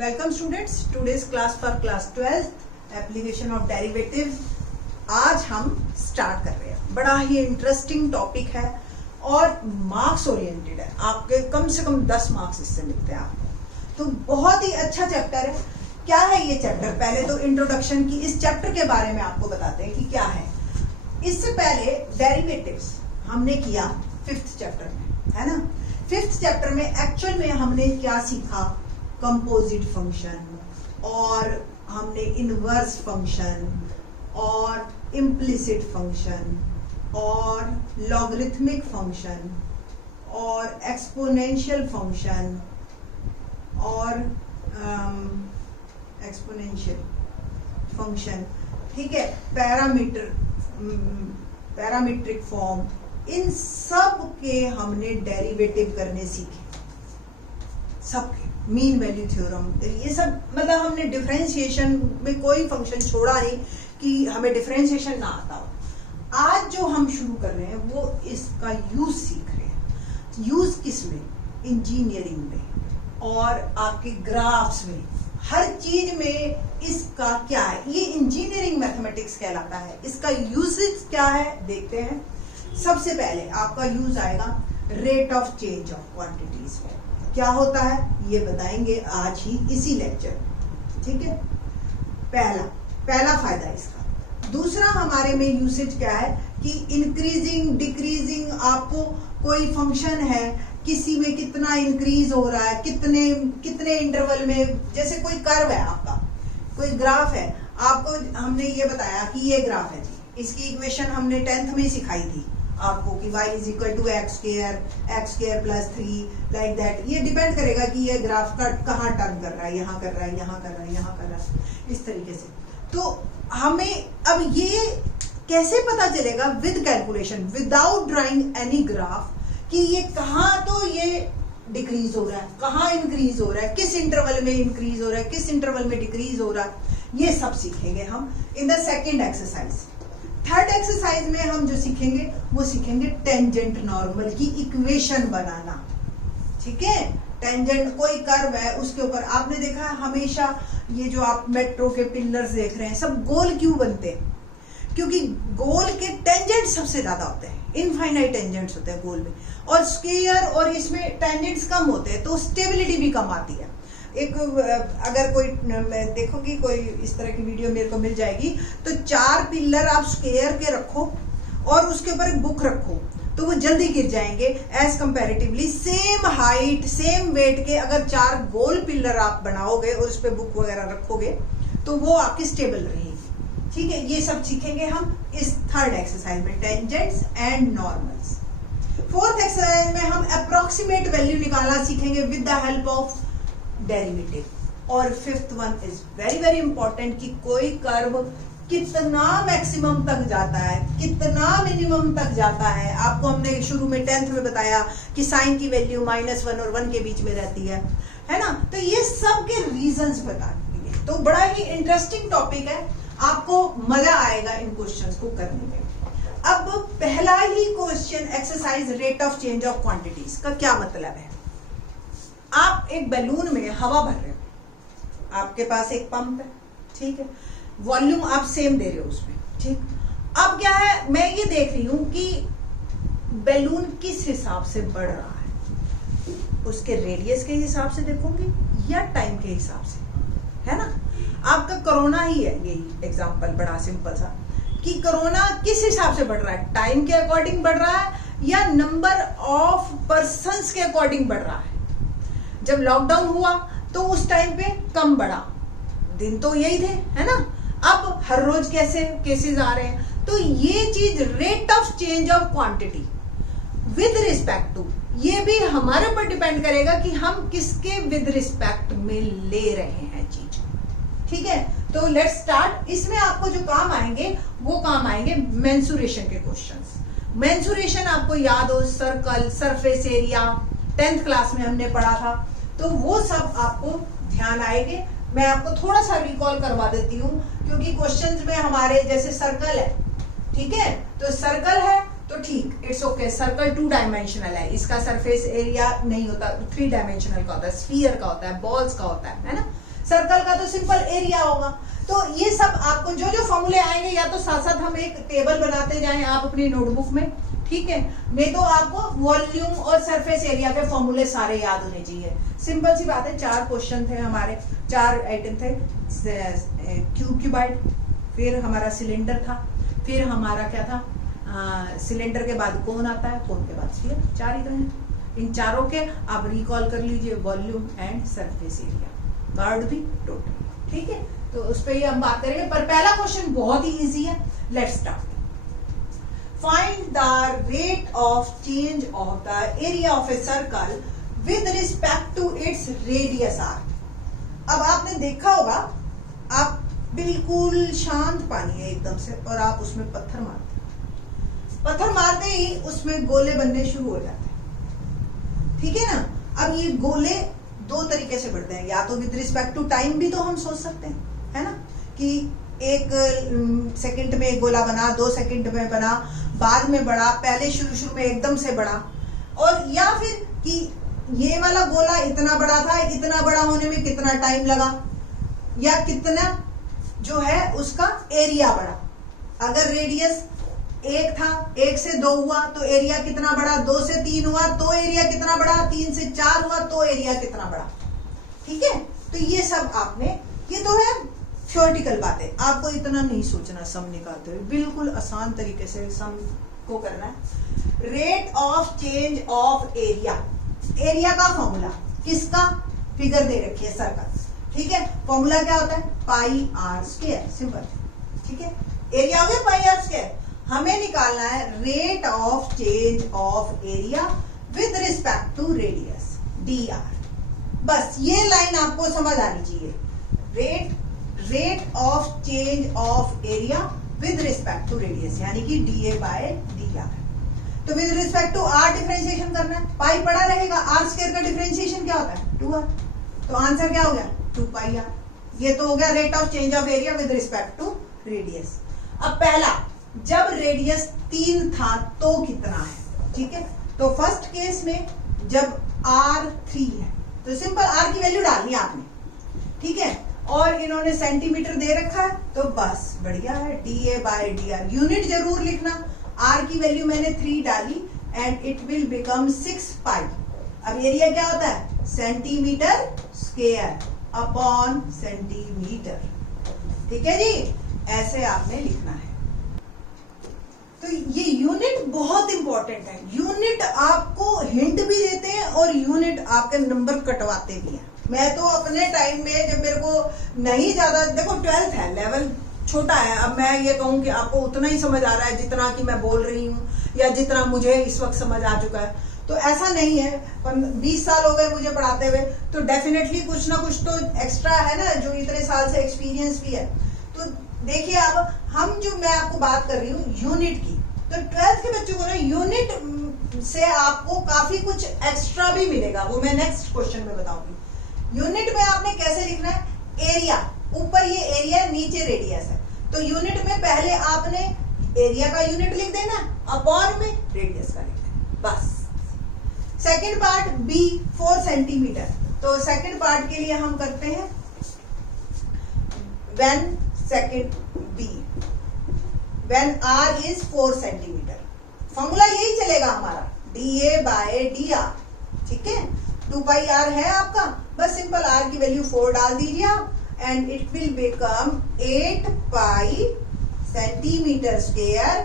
Welcome students, today's class for class 12th application of derivative. आज हम start कर रहे हैं। बड़ा ही इंटरेस्टिंग टॉपिक है और मार्क्स ओरिएंटेड है। आपके कम से कम 10 मार्क्स इससे मिलते हैं आपको, तो बहुत ही अच्छा चैप्टर है। क्या है ये चैप्टर? पहले तो इंट्रोडक्शन की इस चैप्टर के बारे में आपको बताते हैं कि क्या है। इससे पहले डेरिवेटिव्स हमने किया 5th चैप्टर में, है ना। 5th चैप्टर में एक्चुअल में हमने क्या सीखा? कंपोजिट फंक्शन, और हमने इनवर्स फंक्शन और इम्प्लिसिट फंक्शन और लॉगरिथमिक फंक्शन और एक्सपोनेंशियल फंक्शन और एक्सपोनेंशियल फंक्शन, ठीक है, पैरामीट्रिक फॉर्म, इन सब के हमने डेरिवेटिव करने सीखे। सबके मीन वैल्यू थ्योरम, ये सब मतलब हमने डिफरेंशिएशन में कोई फंक्शन छोड़ा नहीं कि हमें डिफरेंशिएशन ना आता हो। आज जो हम शुरू कर रहे हैं वो इसका यूज सीख रहे हैं। यूज किस में? इंजीनियरिंग में और आपके ग्राफ्स में, हर चीज में इसका क्या है। ये इंजीनियरिंग मैथमेटिक्स कहलाता है। इसका यूजेज क्या है देखते हैं। सबसे पहले आपका यूज आएगा rate of change of quantities में। क्या होता है ये बताएंगे आज ही इसी लेक्चर, ठीक है। पहला फायदा इसका। दूसरा हमारे में यूसेज क्या है कि इंक्रीजिंग डिक्रीजिंग, आपको कोई फंक्शन है, किसी में कितना इंक्रीज हो रहा है, कितने इंटरवल में, जैसे कोई कर्व है आपका, कोई ग्राफ है, आपको हमने ये बताया कि ये ग्राफ है जी, इसकी इक्वेशन हमने 10th में सिखाई थी आपको कि y is equal to X square plus 3 like that. ये डिपेंड करेगा कि ये ग्राफ का कहाँ टर्न कर रहा है, यहाँ कर रहा है, यहाँ कर रहा है, यहाँ कर रहा है, इस तरीके से। तो हमें अब ये कैसे पता चलेगा with calculation, without drawing any graph, कि ये कहाँ तो ये डिक्रीज हो रहा है, कहाँ इंक्रीज हो रहा है, किस इंटरवल में इंक्रीज हो रहा है, किस इंटरवल में डिक्रीज हो रहा है, ये सब सीखेंगे हम in the second exercise. Third exercise में हम जो सीखेंगे वो सीखेंगे टेंजेंट नॉर्मल की इक्वेशन बनाना, ठीक है। टेंजेंट कोई कर्व है, उसके ऊपर आपने देखा है हमेशा ये जो आप मेट्रो के पिलर्स देख रहे हैं सब गोल क्यों बनते हैं? क्योंकि गोल के टेंजेंट सबसे ज्यादा होते हैं, इनफाइनाइट टेंजेंट्स होते हैं गोल में, और स्क्वायर और इसमें टेंजेंट्स कम होते हैं, तो स्टेबिलिटी भी कम आती है। एक अगर कोई देखोगी, कोई इस तरह की वीडियो मेरे को मिल जाएगी, तो 4 पिलर आप स्क्वायर के रखो और उसके ऊपर एक बुक रखो तो वो जल्दी गिर जाएंगे। As comparatively same height same weight के अगर 4 गोल पिलर आप बनाओगे और उस पर बुक वगैरह रखोगे तो वो आपकी स्टेबल रहेगी, ठीक है। ये सब सीखेंगे हम इस थर्ड एक्सरसाइज में, tangents and normals. Fourth exercise में हम अप्रोक्सीमेट वैल्यू निकालना सीखेंगे with the help of derivative. और 5th one is very very important कि कोई कर्व कितना मैक्सिमम तक जाता है, कितना मिनिमम तक जाता है। आपको हमने शुरू में 10th में बताया कि साइन की वैल्यू -1 और 1 के बीच में रहती है ना। तो ये सब के रीजंस बता देंगे। तो बड़ा ही इंटरेस्टिंग टॉपिक है, आपको मजा आएगा इन क्वेश्चंस को करने में। अब पहला ही question exercise rate of change of quantities का क्या मतलब है। आप एक बैलून में हवा भर रहे हो, आपके पास एक पंप है, ठीक है, वॉल्यूम आप सेम दे रहे हो उसमें, ठीक। अब क्या है, मैं ये देख रही हूं कि बैलून किस हिसाब से बढ़ रहा है, उसके रेडियस के हिसाब से देखूंगी या टाइम के हिसाब से, है ना। आपका कोरोना ही है यही एग्जांपल, बड़ा सिंपल सा, कि कोरोना किस हिसाब से बढ़ रहा है, टाइम के अकॉर्डिंग बढ़ रहा है या नंबर ऑफ पर्संस के अकॉर्डिंग बढ़ रहा है। जब लॉकडाउन हुआ तो उस टाइम पे कम बढ़ा, दिन तो यही थे, है ना। अब हर रोज कैसे केसेस आ रहे हैं, तो ये चीज rate of change of quantity with respect to, ये भी हमारे ऊपर डिपेंड करेगा कि हम किसके विद रिस्पेक्ट में ले रहे हैं चीज, ठीक है। तो लेट्स स्टार्ट। इसमें आपको जो काम आएंगे वो काम आएंगे मेंसुरेशन के क्वेश्चंस। मेंसुरेशन आपको याद हो, circle, surface area, 10th class में हमने पढ़ा था, तो वो सब आपको ध्यान आएंगे। मैं आपको थोड़ा सा रिकॉल करवा देती हूँ, क्योंकि क्वेश्चंस में हमारे जैसे सर्कल है, ठीक है, तो सर्कल है तो ठीक, इट्स ओके। सर्कल 2 डायमेंशनल है, इसका सरफेस एरिया नहीं होता, 3 डायमेंशनल का होता है, स्फीयर का होता है, बॉल्स का होता है ना। सर्कल का तो सिंपल एरिया होगा। तो ये सब आपको जो जो फॉर्मूले आएंगे या तो साथ साथ हम एक टेबल बनाते जाएं आप अपनी नोटबुक में, ठीक है, नहीं तो आपको वॉल्यूम और सरफेस एरिया के फॉर्मूले सारे याद होने चाहिए। सिंपल सी बात है, 4 क्वेश्चन थे हमारे, 4 आइटम थे, क्यूबाइड, फिर हमारा सिलेंडर था, फिर हमारा क्या था, सिलेंडर के बाद कोन आता है, कोन के बाद स्फीयर, 4 ही तो हैं। इन चारों के आप रिकॉल कर लीजिए, volume and surface area, curve भी, टोटल, ठीक है। तो उस पर ही हम बात करेंगे, पर पहला क्वेश्चन बहुत ही इजी है। Let's start. Find the rate of change of the area of a circle with respect to its radius R. अब आपने देखा होगा, आप बिल्कुल शांत पानी है एकदम से और आप उसमें पत्थर मारते ही उसमें गोले बनने शुरू हो जाते हैं, ठीक है ना। अब ये गोले 2 तरीके से बढ़ते हैं, या तो विद रिस्पेक्ट टू टाइम भी तो हम सोच सकते हैं, है ना, कि 1 सेकंड में एक गोला बना, 2 सेकंड में बना, बाद में बढ़ा, पहले शुरू में एकदम से बढ़ा, और या फिर कि ये वाला गोला इतना बड़ा था, इतना बड़ा होने में कितना टाइम लगा, या कितना जो है उसका एरिया बढ़ा। अगर रेडियस 1 था, 1 से 2 हुआ तो एरिया कितना बढ़ा, 2 से 3 हुआ तो एरिया कितना बढ़ा, 3 से 4 हुआ तो एरिया कितना बढ़ा, ठीक है। तो ये सब आपने, ये तो है थ्योरेटिकल बातें, आपको इतना नहीं सोचना सम निकालते हुए, बिल्कुल आसान तरीके से सम को करना है। Rate of change of area, area का फॉर्मूला किसका, फिगर दे रखी है सर्कल, ठीक है। फॉर्मूला क्या होता है, पाई आर स्क्वायर, सिंपल, ठीक है। एरिया हो गया पाई आर स्क्वायर। हमें निकालना है rate of change of area with respect to radius, d r. बस ये लाइन आपको समझ आनी चाहिए, rate of change of area with respect to radius, यानी कि d a by d r. तो with respect to r differentiation करना है, पाई पड़ा रहेगा, आर स्क्वायर का डिफरेंशिएशन क्या होता है, 2r। तो आंसर क्या हो गया, 2 पाई आर। ये तो हो गया rate of change of area with respect to radius. अब पहला, जब रेडियस 3 था तो कितना है, ठीक है। तो फर्स्ट केस में जब r 3 है तो सिंपल r की वैल्यू डालनी है आपने, ठीक है, और इन्होंने सेंटीमीटर दे रखा है तो बस बढ़िया है, DA बाय DR। यूनिट जरूर लिखना, r की वैल्यू मैंने 3 डाली एंड इट विल बिकम 6 पाई। अब एरिया क्या होता है, सेंटीमीटर स्क्वायर अपॉन सेंटीमीटर, ठीक है जी, ऐसे आपने लिखना है। तो ये यूनिट बहुत इंपॉर्टेंट है, यूनिट आपको हिंट भी देते हैं और यूनिट आपके नंबर कटवाते भी हैं। मैं तो अपने टाइम में जब मेरे को नहीं ज्यादा, देखो 12th है, लेवल छोटा है, अब मैं ये कहूँ कि आपको उतना ही समझ आ रहा है जितना कि मैं बोल रही हूँ या जितना मुझे इस वक्त समझ आ चुका है, तो ऐसा नहीं है। 20 साल हो गए मुझे पढ़ाते हुए, तो डेफिनेटली कुछ ना कुछ तो एक्स्ट्रा है ना, जो इतने साल से एक्सपीरियंस भी है। तो देखिए, अब हम जो मैं आपको बात कर रही हूँ यूनिट की, तो 12th के बच्चों को ना यूनिट से आपको काफी कुछ एक्स्ट्रा भी मिलेगा, वो मैं नेक्स्ट क्वेश्चन में बताऊंगी। यूनिट में आपने कैसे लिखना है, एरिया, ऊपर ये एरिया, नीचे रेडियस है, तो यूनिट में पहले आपने एरिया का यूनिट लिख देना, अपॉन में रेडियस का लिख देना, बस। सेकेंड पार्ट बी 4 सेंटीमीटर, तो सेकेंड पार्ट के लिए हम करते हैं when second B, when r is 4 centimetre, formula यही चलेगा हमारा, DA बाय DR, ठीक है। 2 पाई r है आपका, बस सिंपल r की वैल्यू 4 डाल दीजिए आप and it will become 8 pi centimetre square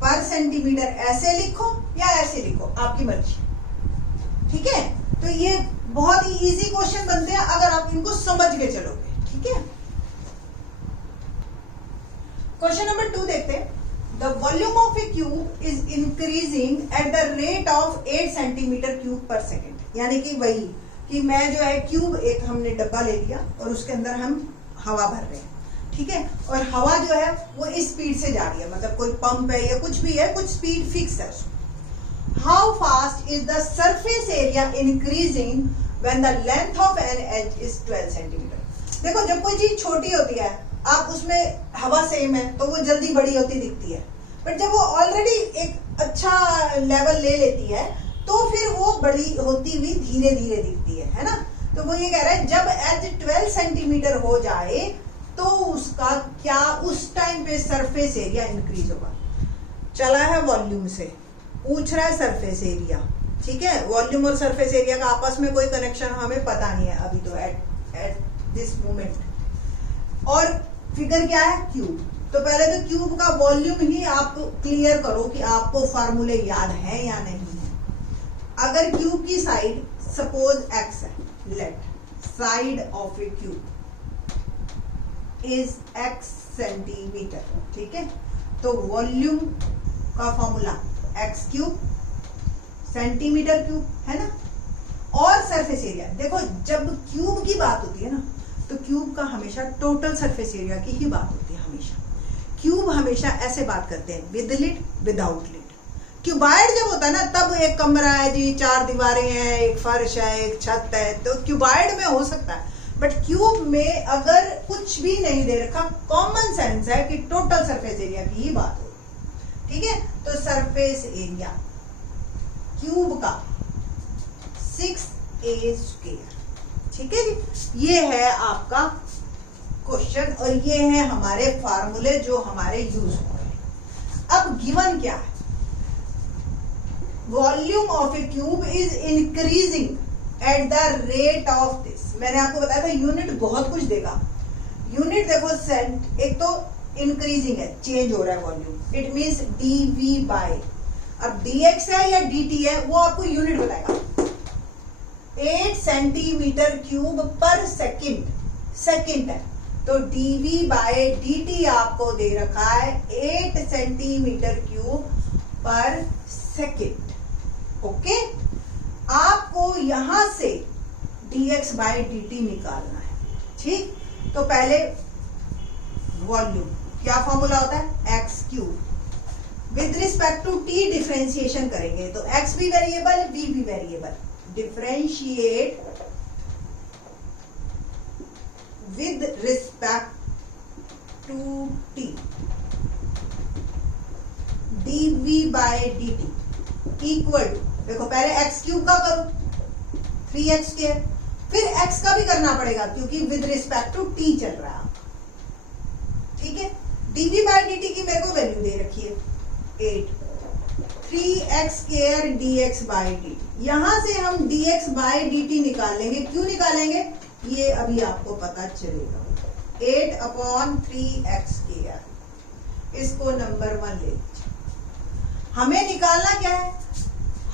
पर सेंटीमीटर। ऐसे लिखो या ऐसे लिखो, आपकी मर्जी, ठीक है। तो ये बहुत ही इजी क्वेश्चन बनते हैं अगर आप इनको समझ के चलोगे, ठीक है। क्वेश्चन नंबर 2 देखते हैं। The volume of a cube is increasing at the rate of 8 centimetre cube पर सेकेंड, यानी कि वही कि मैं जो है क्यूब, एक हमने डब्बा ले लिया और उसके अंदर हम हवा भर रहे हैं, ठीक है, और हवा जो है वो इस स्पीड से जा रही है, मतलब कोई पंप है या कुछ भी है, कुछ स्पीड फिक्स है उसमें। How fast is the surface area increasing when the length of an edge is 12 centimetre. देखो, जब कोई चीज छोटी होती है, आप उसमें हवा सेम है तो वो जल्दी बड़ी होती दिखती है, बट जब वो ऑलरेडी एक अच्छा लेवल ले लेती है तो फिर वो बड़ी होती हुई धीरे धीरे दिखती है ना। तो वो ये कह रहा है जब एच 12 सेंटीमीटर हो जाए तो उसका क्या उस टाइम पे सरफेस एरिया इंक्रीज होगा। चला है वॉल्यूम से, पूछ रहा है सरफेस एरिया, ठीक है। वॉल्यूम और सरफेस एरिया का आपस में कोई कनेक्शन हमें पता नहीं है अभी तो एट दिस मोमेंट। और फिगर क्या है, क्यूब। तो पहले तो क्यूब का वॉल्यूम ही आप क्लियर करो कि आपको फार्मूले याद है या नहीं है। अगर क्यूब की साइड सपोज एक्स है, let side of a cube is X centimetre, ठीक है। तो वॉल्यूम का formula X cube centimetre cube है ना। और सरफेस एरिया, देखो जब क्यूब की बात होती है ना तो क्यूब का हमेशा टोटल सरफेस एरिया की ही बात होती है हमेशा। क्यूब हमेशा ऐसे बात करते हैं, with lid without lid. Cuboid जब होता है ना तब एक कमरा है जी, 4 दीवारें हैं, एक फर्श है, एक छत है, तो क्यूबाइड में हो सकता है। बट क्यूब में अगर कुछ भी नहीं दे रखा, कॉमन सेंस है कि टोटल सरफेस एरिया की ही बात हो, ठीक है। तो सरफेस एरिया क्यूब का 6a², ठीक है जी। ये है आपका क्वेश्चन और ये है हमारे फार्मूले जो हमारे यूज हो रहे हैं। अब गिवन क्या है, volume of a cube is increasing at the rate of this. मैंने आपको बताया था यूनिट बहुत कुछ देगा। यूनिट देखो सेंट, एक तो इंक्रीजिंग है, चेंज हो रहा है volume, it means DV by. अब dx है या dt है वो आपको यूनिट बताएगा। 8 सेंटीमीटर क्यूब पर सेकंड, सेकंड है तो dv बाय dt आपको दे रखा है 8 सेंटीमीटर क्यूब पर सेकंड। ओके, आपको यहां से dx बाय dt निकालना है, ठीक। तो पहले वॉल्यूम, क्या फॉर्मूला होता है, X cube. With respect to t differentiation करेंगे तो x भी वेरिएबल, v भी variable. Differentiate with respect to t, dv by dt equal to, देखो पहले x क्यूब का करो 3x², फिर x का भी करना पड़ेगा क्योंकि विद रिस्पेक्ट टू t चल रहा है, ठीक है। dv बाय dt की मेरे को वैल्यू दे रखी है 8, 3x² dx बाय dt। यहां से हम dx बाय dt निकालेंगे, क्यों निकालेंगे ये अभी आपको पता चलेगा। 8/3x², इसको नंबर 1 ले लीजिए। हमें निकालना क्या है,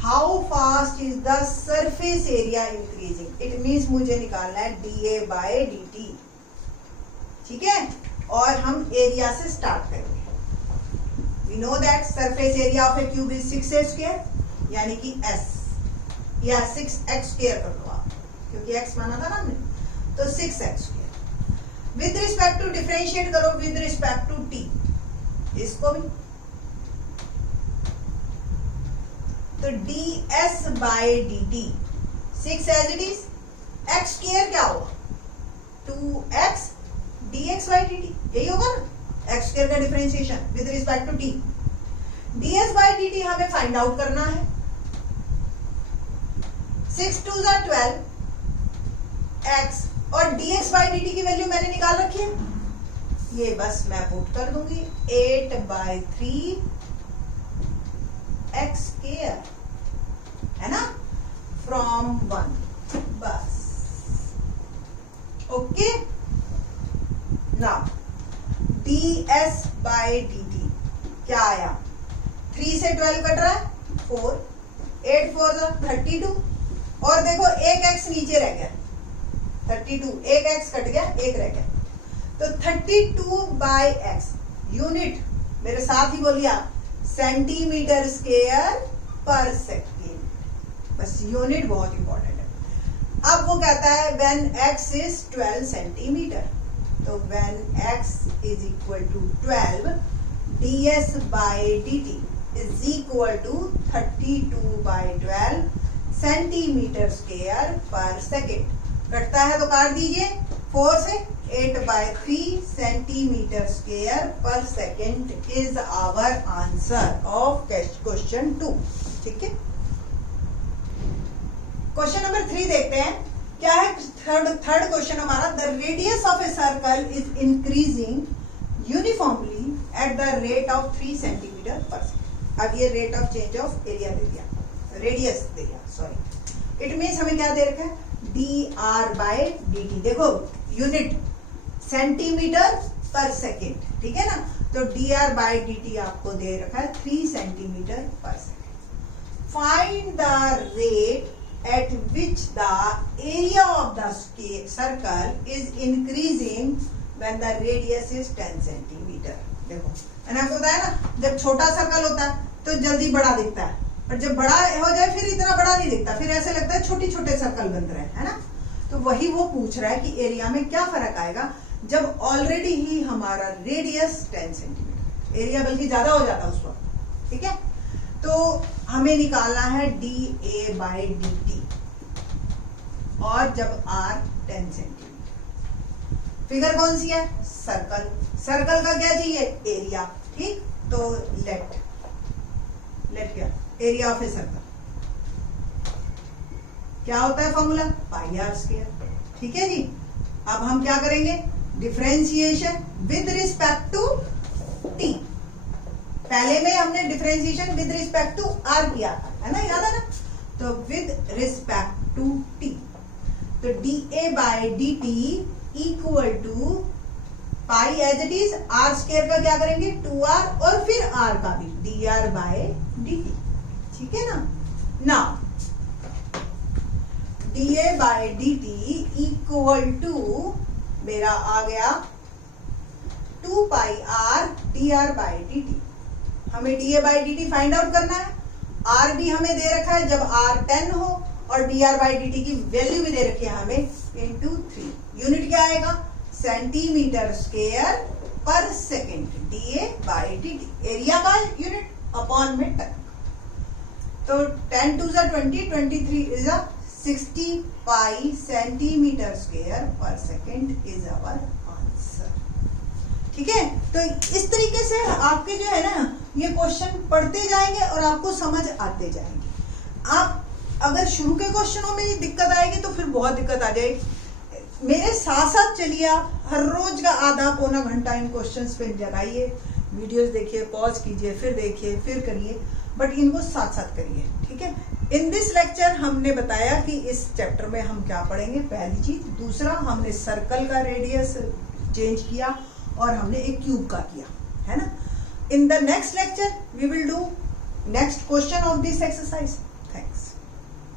how fast is the surface area increasing. It means मुझे निकालना है dA बाय dt, ठीक है। और हम एरिया से स्टार्ट करेंगे। We know that surface area of a cube is 6a², यानी कि s या 6x² कर लो आप, क्योंकि x माना था ना हमने, तो 6x²। With respect to differentiate करो विद रिस्पेक्ट टू t, इसको भी तो ds by dt 6 as it is, x² क्या होगा 2x dx बाय dt, यही होगा ना x² का differentiation with respect to t। ds by dt हमें फाइंड आउट करना है। 6 2 12 x और dx बाय dt की वैल्यू मैंने निकाल रखी है, ये बस मैं पुट कर दूंगी 8/3 x², है ना, फ्रॉम 1, बस। Okay, now ds by dt क्या आया, 3 से 12 कट रहा है 4, 8 4 32, और देखो एक x नीचे रह गया 32, एक x कट गया, एक रह गया, तो 32/x यूनिट मेरे साथ ही बोलिए आप, सेंटीमीटर स्क्वायर पर सेकेंड। बस यूनिट बहुत इंपॉर्टेंट है। अब वो कहता है व्हेन x इज 12 सेंटीमीटर, तो when x is equal to 12 ds by dt is equal to 32/12 centimetre square per second. कटता है तो काट दीजिए 4 से, 8/3 centimetre square per second is our answer of question 2, ठीक है। क्वेश्चन नंबर 3 देखते हैं। क्या है थर्ड क्वेश्चन हमारा, the radius of a circle is increasing uniformly at the rate of 3 centimetre per second. अब ये rate of change of area दे दिया, रेडियस दे दिया, सॉरी। इट मीन्स हमें क्या दे रखा है, dr/dt। देखो यूनिट सेंटीमीटर पर सेकेंड, ठीक है ना। तो dr/dt आपको दे रखा है 3 centimetre per second. Find the rate at which the area of the circle is increasing when the radius is 10 centimeter। देखो मैंने आपको बताया ना, जब छोटा सर्कल होता है तो जल्दी बड़ा दिखता है, और जब बड़ा हो जाए फिर इतना बड़ा नहीं दिखता, फिर ऐसे लगता है छोटे छोटे सर्कल बन रहे हैं, है ना। तो वही वो पूछ रहा है कि एरिया में क्या फर्क आएगा जब ऑलरेडी ही हमारा रेडियस 10 सेंटीमीटर, एरिया बल्कि ज्यादा हो जाता है उस वक्त, ठीक है। तो हमें निकालना है dA/dt, और जब r 10 सेंटीमीटर। फिगर कौन सी है, सर्कल। सर्कल का क्या चाहिए, एरिया, ठीक। तो लेट क्या, एरिया ऑफ ए सर्कल क्या होता है फॉर्मूला, πr², ठीक है जी। अब हम क्या करेंगे, differentiation with respect to t। पहले में हमने differentiation with respect to r किया था, है ना, याद है ना। तो विद रिस्पेक्ट टू t, तो dA/dt equal to pi as it is, r² का क्या करेंगे 2r, और फिर r का भी dr/dt, ठीक है ना। नाउ dA/dt इक्वल टू मेरा आ गया 2πr dr/dt। हमें dA/dt फाइंड आउट करना है, r भी हमें दे रखा है जब r 10 हो, और dr/dt की वैल्यू भी दे रखी है हमें इंटू 3। यूनिट क्या आएगा, centimetre square per second, dA/dt। Area का यूनिट अपॉन में टन। तो 10 2 20, 23 is 60 pi centimetre square per second is our answer, ठीक है। तो इस तरीके से आपके जो है ना ये क्वेश्चन पढ़ते जाएंगे और आपको समझ आते जाएंगे। आप अगर शुरू के क्वेश्चनों में ये दिक्कत आएगी तो फिर बहुत दिक्कत आ जाएगी। मेरे साथ साथ चलिए, आप हर रोज का आधा पौना घंटा इन क्वेश्चंस पे लगाइए, वीडियोस देखिए, पॉज कीजिए, फिर देखिए, फिर करिए, बट इनको साथ साथ करिए, ठीक है। इन दिस लेक्चर हमने बताया कि इस चैप्टर में हम क्या पढ़ेंगे, पहली चीज। दूसरा, हमने सर्कल का रेडियस चेंज किया और हमने एक क्यूब का किया, है ना। In the next lecture we will do next question of this exercise.